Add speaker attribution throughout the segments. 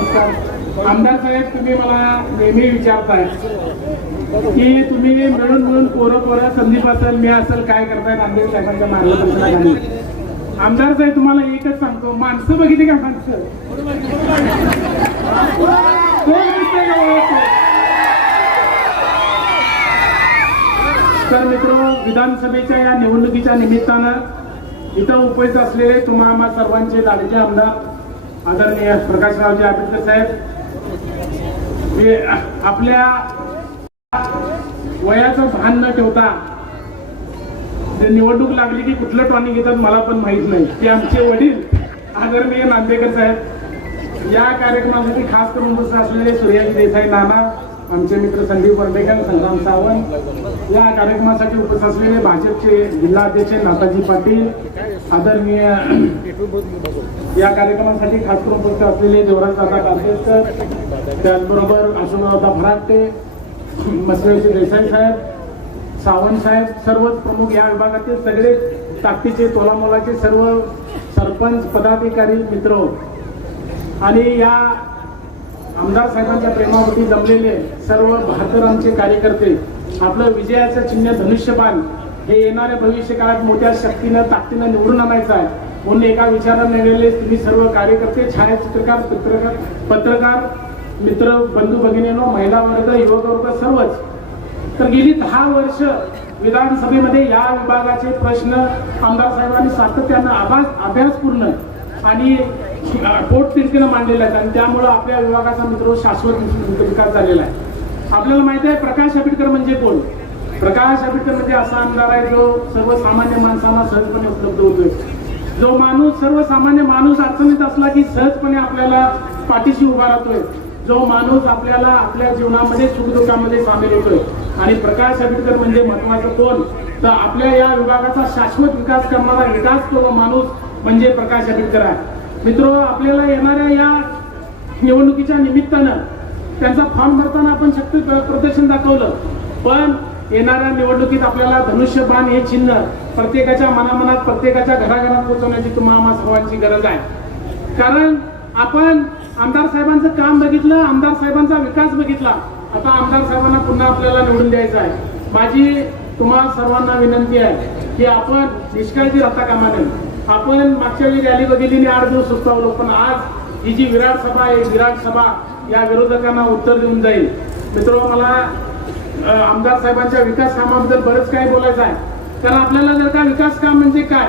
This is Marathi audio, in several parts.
Speaker 1: नमस्कार. आमदार साहेब तुम्ही मला नेहमी विचारताय की तुम्ही मिळून मिळून पोरं पोरं संदीप असेल मी असेल काय करताय नांदेड साहेबांच्या मार्गदर्शनाखाली. आमदार साहेब तुम्हाला एकच सांगतो माणसं बघितली का माणसं? तर मित्र विधानसभेच्या या निवडणुकीच्या निमित्तानं इथं उपस्थित असलेले तुम्हा आम्हा सर्वांचे लाडके आमदार आदरणीय प्रकाशरावजी आंबेडकर साहेब हे आपल्या वयाचं भान न ठेवता ते निवडणूक लागली की कुठलं टॉनिक घेतात मला पण माहीत नाही. ते आमचे वडील आदरणीय नांदेकर साहेब या कार्यक्रमासाठी खास करून उपस्थित असलेले सूर्याजी देसाई नाना आमचे मित्र संदीप वर्डेकर संग्राम सावंत या कार्यक्रमासाठी उपस्थित असलेले भाजपचे जिल्हाध्यक्ष नाताजी पाटील आदरणीय या कार्यक्रमासाठी खास करून उपस्थित असलेले देवराज दादा कांदेकर त्याचबरोबर अशोकदादा भराटे मसरेचे देसाई साहेब सावंत साहेब सर्वच प्रमुख या विभागातील सगळे ताकदीचे तोलामोलाचे सर्व सरपंच पदाधिकारी मित्र आणि या आमदार साहेबांच्या प्रेमावरती जमलेले सर्व बहात्तर आमचे कार्यकर्ते आपलं विजयाचं चिन्ह धनुष्यबाण हे येणाऱ्या भविष्य काळात मोठ्या शक्तीनं ताकदीनं निवडून आणायचं आहे. म्हणून एका विचाराने नेलेले तुम्ही सर्व कार्यकर्ते छायाचित्रकार पत्रकार पत्रकार मित्र बंधू भगिनीनो महिला वर्ग युवक वर्ग सर्वच. तर गेली दहा वर्ष विधानसभेमध्ये या विभागाचे प्रश्न आमदार साहेबांनी सातत्यानं अभ्यास अभ्यासपूर्ण आणि पोटतिडकीनं मांडलेले आहेत आणि त्यामुळं आपल्या विभागाचा मित्र हो शाश्वत विकास झालेला आहे. आपल्याला माहिती आहे प्रकाश आंबेडकर म्हणजे कोण? प्रकाश आंबेडकर म्हणजे असा आमदार आहे जो सर्वसामान्य माणसांना सहजपणे उपलब्ध होतोय. जो माणूस सर्वसामान्य माणूस अडचणीत असला की सहजपणे आपल्याला पाठीशी उभा राहतोय. जो माणूस आपल्याला आपल्या जीवनामध्ये सुखदुःखामध्ये सामील होतोय. आणि प्रकाश आंबेडकर म्हणजे महत्वाचं कोण? तर आपल्या या विभागाचा शाश्वत विकास करणारा विकास तो माणूस म्हणजे प्रकाश आंबेडकर आहे. मित्र आपल्याला येणाऱ्या या निवडणुकीच्या निमित्तानं त्यांचा फॉर्म भरताना आपण शक्ती प्रदर्शन दाखवलं. पण येणाऱ्या निवडणुकीत आपल्याला धनुष्यबाण हे चिन्ह प्रत्येकाच्या मनामनात प्रत्येकाच्या घराघरात पोहोचवण्याची तुम्हाला सर्वांची गरज आहे. कारण आपण आमदार साहेबांचं काम बघितलं आमदार साहेबांचा विकास बघितला. आता आमदार साहेबांना पुन्हा आपल्याला निवडून द्यायचं आहे. माझी तुम्हाला सर्वांना विनंती आहे की आपण निष्काळजी राहता कामा नये. आपण मागच्या वेळी रॅली बघितली आणि आठ दिवस सुस्तावलो पण आज ही जी विराट सभा आहे विराट सभा या विरोधकांना उत्तर देऊन जाईल. मित्र मला आमदार साहेबांच्या विकास कामाबद्दल बरंच काही बोलायचं आहे. कारण आपल्याला जर का विकास काम म्हणजे काय?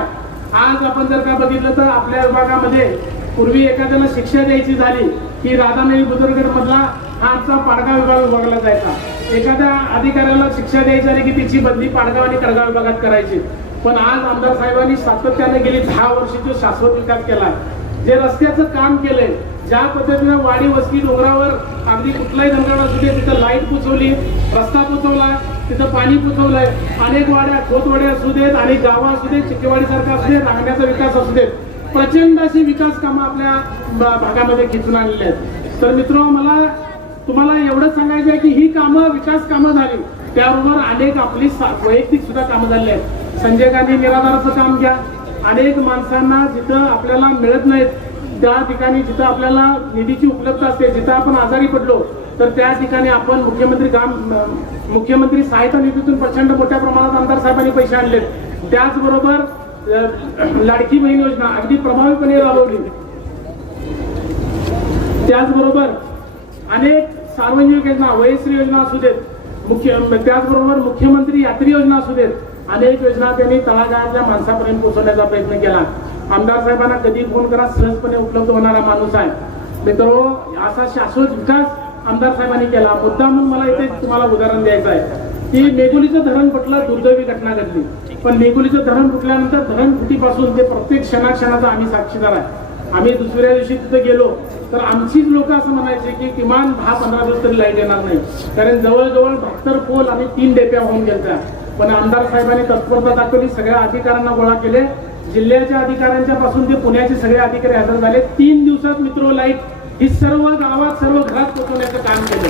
Speaker 1: आज आपण जर का बघितलं तर आपल्या विभागामध्ये पूर्वी एखाद्याला शिक्षा द्यायची झाली की राधानगरी बुजुर्गड मधला हा आमचा पाडगाव विभाग विभागला जायचा. एखाद्या अधिकाऱ्याला शिक्षा द्यायची झाली की तिची बदली पाडगाव आणि कडगाव विभागात करायची. पण आज आमदार साहेबांनी सातत्याने गेली दहा वर्षी जो शाश्वत विकास केला. जे रस्त्याचं काम केलंय ज्या पद्धतीनं वाडी वस्ती डोंगरावर अगदी कुठलाही धनगड असू दे तिथं लाइट पोचवली रस्ता पोचवला तिथं पाणी पोचवलंय. अनेक वाड्या खोतवाड्या असू देत अनेक गावं असू देत चिकेवाडी सारखं असू देत रांगण्याचा विकास असू देत प्रचंड अशी विकास कामं आपल्या भागामध्ये खिचून आणलेली आहेत. तर मित्र मला तुम्हाला एवढंच सांगायचं आहे की ही कामं विकास कामं झाली त्याबरोबर अनेक आपली सा- वैयक्तिक सुद्धा कामं झाली आहेत. संजय गांधी निराधाराचं काम घ्या. अनेक माणसांना जिथं आपल्याला मिळत नाहीत त्या ठिकाणी जिथं आपल्याला निधीची उपलब्ध असते जिथं आपण आजारी पडलो तर त्या ठिकाणी आपण मुख्यमंत्री काम मुख्यमंत्री सहायता निधीतून प्रचंड मोठ्या प्रमाणात आमदार साहेबांनी पैसे आणलेत. त्याचबरोबर लाडकी बहीण योजना अगदी प्रभावीपणे राबवली. त्याचबरोबर अनेक सार्वजनिक योजना वयश्री योजना असू देत मुख्य त्याचबरोबर मुख्यमंत्री यात्री योजना असू देत अनेक योजना त्यांनी तळागाळातल्या माणसापर्यंत पोहोचवण्याचा प्रयत्न केला. आमदार साहेबांना कधी फोन करा सहजपणे उपलब्ध होणारा माणूस आहे. मित्र असा शाश्वत विकास आमदार साहेबांनी केला. मुद्दा म्हणून मला इथे तुम्हाला उदाहरण द्यायचं आहे. की मेघोलीचं धरण पटलं दुर्दैवी घटना घडली. पण मेघोलीचं धरण फुटल्यानंतर धरण फुटीपासून ते प्रत्येक क्षणाक्षणाचा आम्ही साक्षीदार आहे. आम्ही दुसऱ्या दिवशी तिथे गेलो तर आमचीच लोक असं म्हणायचे की किमान दहा पंधरा दिवस तरी लाइट येणार नाही. कारण जवळजवळ बहात्तर पोल आणि तीन डेप्या होऊन गेल्या पण आमदार साहेबांनी तत्परता दाखवली सगळ्या अधिकाऱ्यांना गोळा केले. जिल्ह्याच्या अधिकाऱ्यांच्या पासून ते पुण्याचे सगळे अधिकारी हजर झाले. तीन दिवसात मित्र लाइट ही सर्व गावात सर्व घरात पोहोचवण्याचं काम केलं.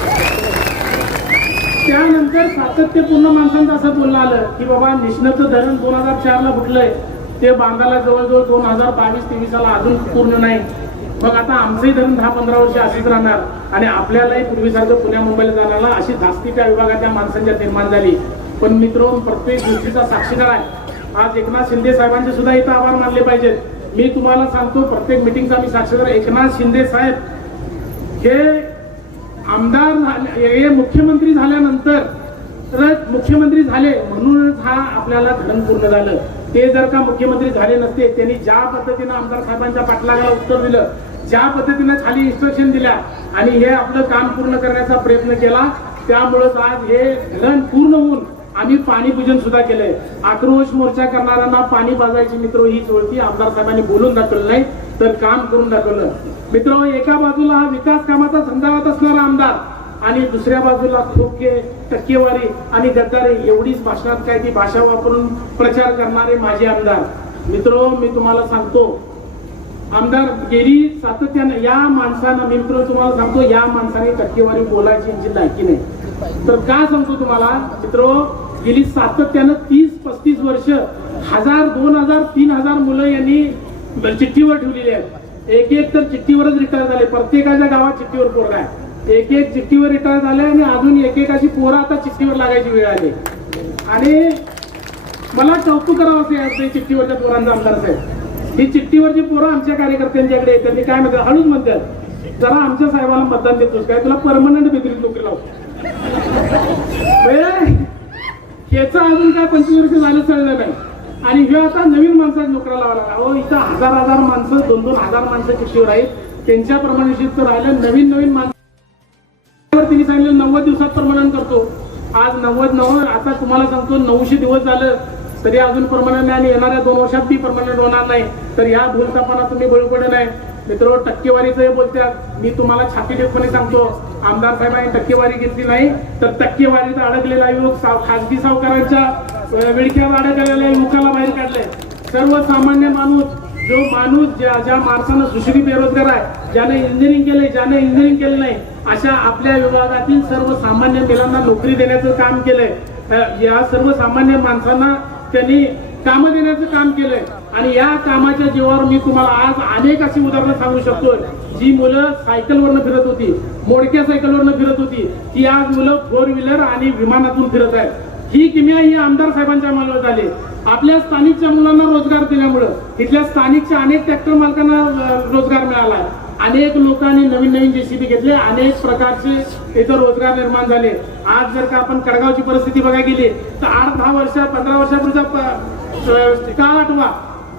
Speaker 1: त्यानंतर सातत्यपूर्ण माणसांचं असं बोलणं आलं की बाबा निष्णचं धरण दोन हजार चारला फुटलंय. ते बांधायला जवळजवळ दोन हजार बावीस तेवीसला अजून पूर्ण नाही. मग आता आमचंही धरण दहा पंधरा वर्ष असेच राहणार. आणि आपल्यालाही पूर्वीसारखं पुण्या मुंबईला जाण्याला अशी धास्ती त्या विभागातल्या माणसांच्या निर्माण झाली. पण मित्र प्रत्येक गोष्टीचा साक्षीदार आहे. आज एकनाथ शिंदे साहेबांचे सुद्धा इथं आभार मानले पाहिजेत. मी तुम्हाला सांगतो प्रत्येक मिटिंगचा मी साक्षीदार एकनाथ शिंदे साहेब. हे आमदार झाले हे मुख्यमंत्री झाल्यानंतर तर मुख्यमंत्री झाले म्हणूनच हा आपल्याला धरण पूर्ण झालं. ते जर का मुख्यमंत्री झाले नसते त्यांनी ज्या पद्धतीनं आमदार साहेबांच्या पाठलागाला उत्तर दिलं ज्या पद्धतीनं खाली इन्स्ट्रक्शन दिल्या आणि हे आपलं काम पूर्ण करण्याचा प्रयत्न केला त्यामुळेच आज हे धरण पूर्ण होऊन आम्ही पाणी पूजन सुद्धा केलंय. आक्रोश मोर्चा करणाऱ्यांना पाणी पाजायची मित्र हीच ओळखी आमदार साहेबांनी बोलून दाखवलं नाही तर काम करून दाखवलं. मित्र एका बाजूला हा विकास कामाचा झंझावात असणारा आमदार आणि दुसऱ्या बाजूला खोके टक्केवारी आणि गद्दारी एवढीच भाषणात काय ती भाषा वापरून प्रचार करणारे माझे आमदार. मित्र मी तुम्हाला सांगतो आमदार गेली सातत्यानं या माणसानं मी मित्र तुम्हाला सांगतो या माणसाने टक्केवारी बोलायची यांची लायकी नाही. तर का सांगतो तुम्हाला मित्र गेली सातत्यानं तीस पस्तीस वर्ष हजार दोन हजार तीन हजार मुलं यांनी चिठ्ठीवर ठेवलेली आहेत. एक एक तर चिठ्ठीवरच रिटायर झाले. प्रत्येकाच्या गावात चिठ्ठीवर पोरगा आहे. एक एक चिठ्ठीवर रिटायर झाले आणि अजून एक एक अशी पोरं आता चिठ्ठीवर लागायची वेळ आली. आणि मला कौतुक करावं असे वाटतंय चिठ्ठीवरच्या पोरांचा आमदार साहेब. ही चिठ्ठीवरची पोरं आमच्या कार्यकर्त्यांच्याकडे येतात त्यांनी काय म्हणतात? हळूच म्हणतात जरा आमच्या साहेबाला मतदान देतोस काय? तुला परमनंट बेकरीत नोकरी लावतो. म्हणजे याचं अजून काय पंचवीस वर्ष झालं चाललं नाही. आणि हे आता नवीन माणसात नोकरा लावायला लागला. अहो इथं हजार हजार माणसं दोन दोन हजार माणसं चिठ्ठीवर आहेत. त्यांच्याप्रमाणे शिस्त राहिलं. नवीन नवीन माणसं तिने सांगितलं नव्वद दिवसात प्रमाणन करतो. आज नव्वद नव्वद आता तुम्हाला सांगतो नऊशे दिवस झालं. तरी अजून परमनंट नाही आणि येणाऱ्या दोन वर्षात ती परमनंट होणार नाही. तर या भूलतापाना तुम्ही बळी पडे नाही मित्र टक्केवारीचं हे मी तुम्हाला छाती टेकपणे सांगतो. आमदार साहेबांनी टक्केवारी घेतली नाही. तर टक्केवारीत अडकलेला युवक साव- खासगी सावकारांच्या अं, विडक्यात अडकलेल्या युवकाला बाहेर काढले सर्वसामान्य माणूस जो माणूस ज्या ज्या माणसानं सुश्री बेरोजगार आहे ज्याने इंजिनिअरिंग केले ज्याने इंजिनिअरिंग केलं नाही अशा आपल्या विभागातील सर्वसामान्य मुलांना नोकरी देण्याचं काम केलंय. या सर्वसामान्य माणसांना त्यांनी कामं देण्याचं काम केलंय. आणि या कामाच्या जीवावर मी तुम्हाला आज अनेक अशी उदाहरणं सांगू शकतो जी मुलं सायकलवरनं फिरत होती मोडक्या सायकलवरनं फिरत होती ती आज मुलं फोर व्हीलर आणि विमानातून फिरत आहेत. ही किमया ही आमदार साहेबांच्या मालवत आली. आपल्या स्थानिकच्या मुलांना रोजगार दिल्यामुळं इथल्या स्थानिकच्या अनेक ट्रॅक्टर मालकांना रोजगार मिळाला. अनेक लोकांनी नवीन नवीन जेसीबी घेतले अनेक प्रकारचे इथं रोजगार निर्माण झाले. आज जर का आपण कडगावची परिस्थिती बघायला गेली तर आठ दहा वर्ष पंधरा वर्षापूर्वीचा काळ आठवा.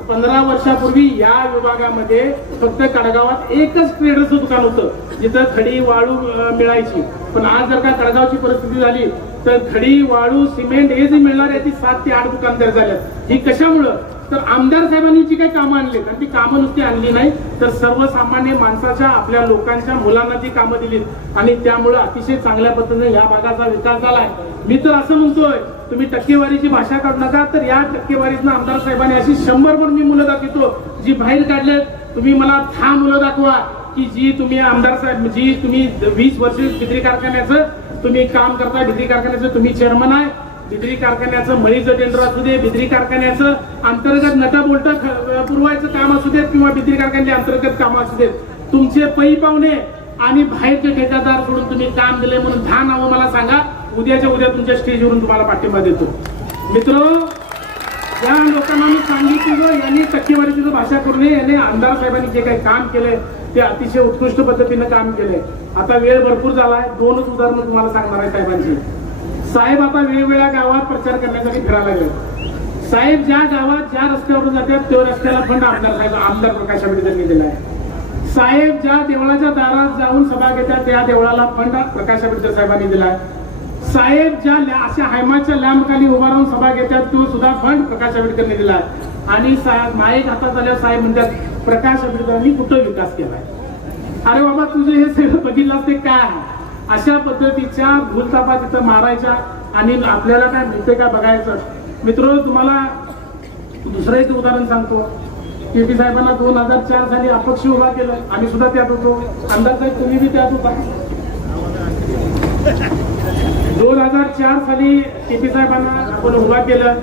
Speaker 1: पंधरा वर्षापूर्वी या विभागामध्ये फक्त कडगावात एकच ट्रेडरचं दुकान होतं जिथं खडी वाळू मिळायची. पण आज जर का कडगावची परिस्थिती झाली तर खडी वाळू सिमेंट हे जे मिळणार याची ती सात ते आठ दुकान तयार झाल्यात. ही कशामुळं? तर आमदार साहेबांनी जी काही कामं आणली आणि ती कामं नुसती आणली नाही तर सर्वसामान्य माणसाच्या आपल्या लोकांच्या मुलांना ती कामं दिलीत आणि त्यामुळं अतिशय चांगल्या पद्धतीने या भागाचा विकास झालाय मी तर असं म्हणतोय तुम्ही टक्केवारीची भाषा काढू नका. तर या टक्केवारीतनं आमदार साहेबांनी अशी शंभर पण मी मुलं दाखवतो जी बाहेर काढले तुम्ही मला दहा मुलं दाखवा की जी तुम्ही आमदार साहेब जी तुम्ही वीस वर्ष भित्री कारखान्याचं तुम्ही काम करताय भित्री कारखान्याचं तुम्ही चेअरमन आहे भित्री कारखान्याचं मळीचं टेंडर असू दे भित्री कारखान्याचं अंतर्गत नटा बोलट पुरवायचं काम असू देत किंवा भित्री कारखान्याचे अंतर्गत काम असू देत. तुमचे पै पाहुणे आणि बाहेरचे ठेकेदार सोडून तुम्ही काम दिले म्हणून दहा नावं मला सांगा. उद्याच्या उद्या तुमच्या स्टेजवरून तुम्हाला पाठिंबा देतो. मित्र या लोकांना मी सांगितलं यांनी टक्केवारीची जर भाषा करू नये यांनी आमदार साहेबांनी जे काही काम केलंय ते अतिशय उत्कृष्ट पद्धतीनं काम केलंय. आता वेळ भरपूर झालाय दोनच उदाहरणं तुम्हाला सांगणार आहे साहेबांची. साहेब आता वेगवेगळ्या गावात प्रचार करण्यासाठी फिरायला लागले. साहेब ज्या गावात ज्या रस्त्यावरून जातात त्या रस्त्याला फंड आमदार साहेब आमदार प्रकाश आंबेडकरांनी दिला आहे साहेब ज्या देवळाच्या दारात जाऊन सभा घेतात त्या देवळाला फंड प्रकाश आंबेडकर साहेबांनी दिलाय. साहेब ज्या ल्या- अशा हायमाच्या लॅम्प खाली उभा राहून सभा घेतात तो सुद्धा फंड प्रकाश आंबेडकरने दिला. आणि साहेब माईक हातात आल्यावर साहेब म्हणतात प्रकाश आंबेडकरांनी कुठं विकास केलाय? अरे बाबा तुझे हे सगळं बघितलं असते काय अशा पद्धतीच्या भूलतापा तिथं मारायच्या आणि आपल्याला काय मिळते काय बघायचं? मित्र तुम्हाला दुसरं एक उदाहरण सांगतो. केपी साहेबांना दोन हजार चार साली अपक्ष उभा केलं. आम्ही सुद्धा त्यात होतो. आमदार साहेब तुम्ही बी त्यात होता. दोन हजार चार साली केपी साहेबांना आपण उभा केलं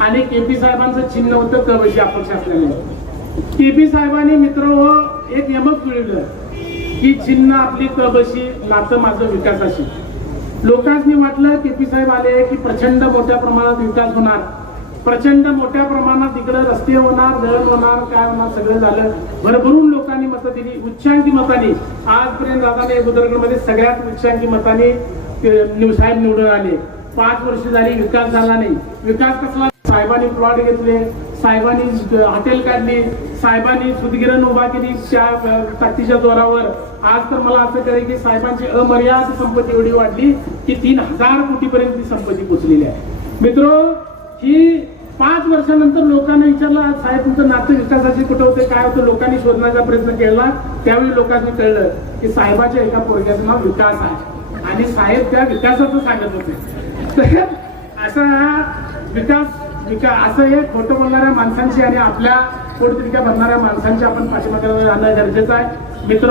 Speaker 1: आणि केपी साहेबांचं चिन्ह होतं कवशी अपक्ष के केपी साहेबांनी मित्र हो एक यमक जुळलं. की चिन्ह आपली कबशी नातं माझं विकासाशी. लोकांनी वाटलं के पी साहेब आले की प्रचंड मोठ्या प्रमाणात विकास होणार. प्रचंड मोठ्या प्रमाणात इकडे रस्ते होणार दळण होणार काय होणार सगळं झालं. भरभरून लोकांनी मतं दिली. उच्चांकी मतानी. आजपर्यंत दादाने उदरगडमध्ये सगळ्यात उच्चांकी मतानी साहेब निवडून आले. पाच वर्ष झाली विकास झाला नाही. विकास कसला? साहेबांनी प्लॉट घेतले. साहेबांनी हॉटेल काढली. साहेबांनी सुदगिरण उभा केली त्या ताकदीच्या जोरावर. आज तर मला असं करेल की साहेबांची अमर्याद संपत्ती एवढी वाढली की तीन हजार कोटीपर्यंत ती संपत्ती पोचलेली आहे. मित्र ही पाच वर्षानंतर लोकांना विचारलं साहेब तुमचं नातं विकासाचे कुठं होते काय होतं लोकांनी शोधण्याचा प्रयत्न केला? त्यावेळी लोकांनी कळलं की साहेबाच्या एका पोरग्याचं नाव विकास आहे. आणि साहेब त्या विकासाचं सांगत होते. तर असा हा विकास विका असं हे खोटं बोलणाऱ्या माणसांची आणि आपल्या पोटतिडक्या भरणाऱ्या माणसांची आपण पाठीमागे राहणं गरजेचं आहे. मित्र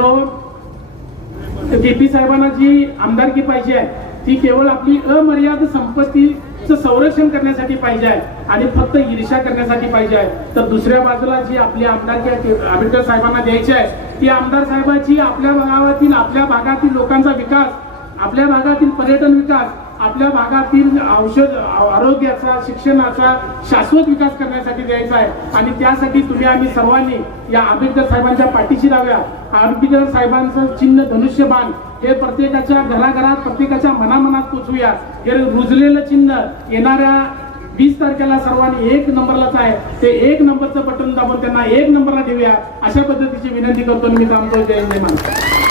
Speaker 1: केपी साहेबांना जी आमदारकी पाहिजे आहे ती केवळ आपली अमर्याद संपत्तीचं संरक्षण करण्यासाठी पाहिजे आहे आणि फक्त ईर्षा करण्यासाठी पाहिजे आहे. तर दुसऱ्या बाजूला जी आपली आमदारकी आहे आंबेडकर साहेबांना द्यायची आहे ती आमदार साहेबाची आपल्या भागातील आपल्या भागातील लोकांचा विकास आपल्या भागातील पर्यटन विकास आपल्या भागातील औषध आरोग्याचा शिक्षणाचा शाश्वत विकास करण्यासाठी द्यायचा आहे. आणि त्यासाठी तुम्ही आम्ही सर्वांनी या आंबेडकर साहेबांच्या पाठीशी राहाव्या आंबेडकर साहेबांचं चिन्ह धनुष्यबाण हे प्रत्येकाच्या घराघरात प्रत्येकाच्या मनामनात पोचवूया. हे रुजलेलं चिन्ह येणाऱ्या वीस तारखेला सर्वांनी एक नंबरलाच आहे. ते एक नंबरचं बटन दाबून त्यांना एक नंबरला ठेवूया. अशा पद्धतीची विनंती करतो मी थांबतो जय जय